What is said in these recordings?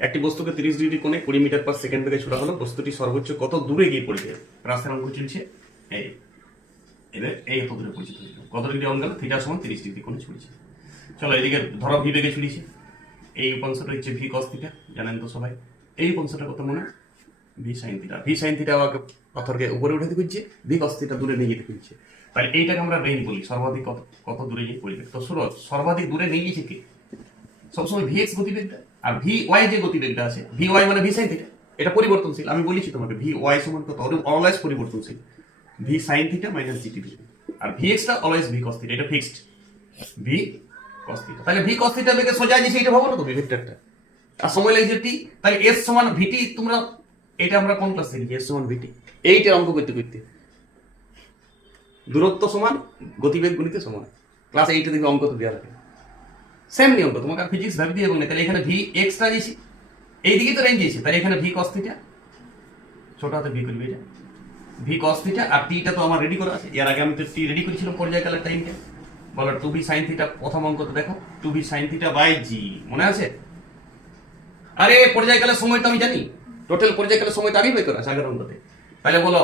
একটি বস্তুকে 30 ডিগ্রি কোণে 20 মিটার পার সেকেন্ড বেগে ছোড়া হলো, বস্তুটি সর্বোচ্চ কত দূরে গিয়ে পড়বে? রাস্তার অঙ্ক চলছে, এই এদের এই এত দূরে পরিচিত হয়েছিল, কত ডিগ্রি অঙ্ক গেল, থিটা সমান 30 ডিগ্রি কোণে ছুড়েছে। চলো এদিকে ধরো ভি বেগে ছুড়েছে, এই উপাংশটা হচ্ছে ভি কস থিটা, জানেন তো সবাই। এই উপাংশটা কত মনে? V sine theta. V sine theta আমাকে পাথরকে উপরে উঠাতে খুঁজছে, ভি কস থিটা দূরে নিয়ে যেতে খুঁজছে। তাহলে এইটাকে আমরা রেঞ্জ বলি, সর্বাধিক কত কত দূরে গিয়ে পড়বে। তো সুরজ সর্বাধিক দূরে নিয়ে গেছে কে? সবসময় ভি এক্স গতিবেগটা, আর ভি ওয়াই যে গতিবেগটা আছে, ভি ওয়াই মানে ভি সাইন থিটা, এটা পরিবর্তনশীল। আমি বলেছি তোমাকে ভি ওয়াই সমান কত, অলওয়েজ পরিবর্তনশীল, v sine theta minus g t v. আর ভি এক্সটা অলওয়েজ ভি কস থিটা, এটা ফিক্সড, ভি কস থিটা। তাহলে ভি কস থিটা বেগে সোজা যে সেইটা ভাবো না তুমি ভেক্টরটা, আর সময় লাগছে টি, তাহলে এস সমান ভিটি। তোমরা এটা আমরা কোন ক্লাসে লিখি? এস সমান ভিটি, এইটা অঙ্ক করতে করতে দূরত্ব সমান গতিবেগ গুণিত সময়, ক্লাস 8 থেকে অঙ্ক তো দেওয়া থাকে, সেম নিয়ম তো তোমাকে ফিজিক্স ভাবি দিয়ে এবং তাহলে এখানে ভি এক্সট্রা দিয়েছি, এইদিকে তো রেঞ্জ দিয়েছি, তাহলে এখানে ভি কস থিটা, ছোট হাতে ভি করবি, এটা ভি কস থিটা, আর টিটা তো আমার রেডি করা আছে, এর আগে আমি তো টি রেডি করেছিলাম পর্যায়কালের টাইমটা। বলো 2v sin থিটা, প্রথম অঙ্ক তো দেখো 2v sin থিটা বাই জি, মনে আছে? আরে পর্যায়কালের সময় তো আমি জানি, টোটাল পর্যায়কালের সময় তো আগেই বের করা আছে আগের অঙ্কতে। তাহলে বলো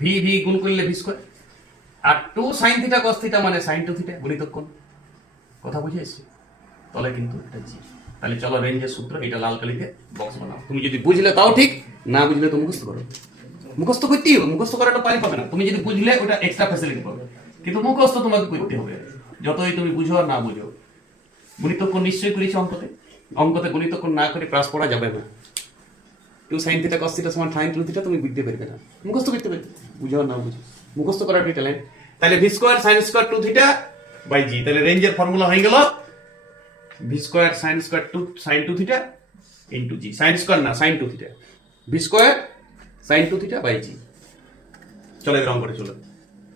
ভি ভি গুণ করলে ভি স্কয়ার, আর 2 sin থিটা cos থিটা মানে sin 2 থিটা গুণিতক কোণ। কথা বুঝে এসেছে? তাহলে কিন্তু এটা জি। তাহলে চলো রেঞ্জের সূত্র, এটা লাল কালিতে বক্স বানাও। তুমি যদি বুঝলে তাও ঠিক, না বুঝলে তো মুখস্থ করো। মুখস্থ করতেই হবে, মুখস্থ করাটা পারি পাবে না। তুমি যদি বুঝলে ওটা এক্সট্রা ফ্যাসিলিটি পাবে, কিন্তু মুখস্থ তোমাকে করতে হবে, যতই তুমি বুঝো আর না বুঝো। গুণিতক কোণ নিশ্চয়ই করেছি অঙ্কতে, অঙ্কতে গুণিতক কোণ না করে ক্লাস পড়া যাবে না। 2 sin থিটা cos থিটা সমান sin 2 থিটা তুমি বুঝতে পারবে না, মুখস্থ করতে পারবে, বুঝো আর না বুঝো, মুখস্থ করাটা ট্যালেন্ট। তাহলে v square sin square 2 theta by g, তাহলে রেঞ্জের ফর্মুলা হয়ে গেল v square sin square 2 sin 2 theta into g, sin square না sin 2 theta, v square sin 2 theta by g. চলো এবার অঙ্কটা চলো,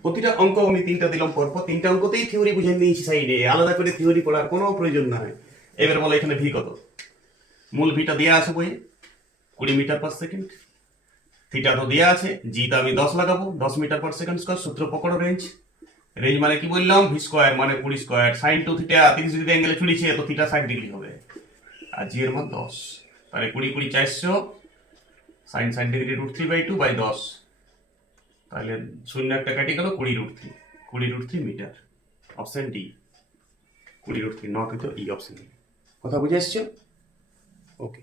প্রতিটা অঙ্ক আমি 3টা দিলাম পরপর, 3টা অঙ্কতেই থিওরি বুঝে নিয়েছি সাইডে, আলাদা করে থিওরি পড়ার কোনো প্রয়োজন নাই। এবার বলো এখানে ভি কত, মূল ভিটা দেওয়া আছে বইয়ে 20 মিটার পার সেকেন্ড, থিটা তো দেওয়া আছে, জি টা আমি 10 লাগাবো, 10 মিটার পার সেকেন্ড স্কয়ার, সূত্র পকড়ো রেঞ্জ। রেঞ্জ মানে কি বললাম? ভি স্কয়ার মানে 20 স্কয়ার, sin 2 থিটা 30 ডিগ্রি অ্যাঙ্গেলে ছুড়েছে, তো থিটা 60 ডিগ্রি হবে, আর জি এর মান 10। তাহলে 20 20 400, sin 60 ডিগ্রি √3/2 বাই 10, তাহলে শূন্য একটা কেটে গেল, 20√3 মিটার। অপশন ডি 20√3, নট হইতো ই অপশন। কথা বুঝে এসছো? ওকে।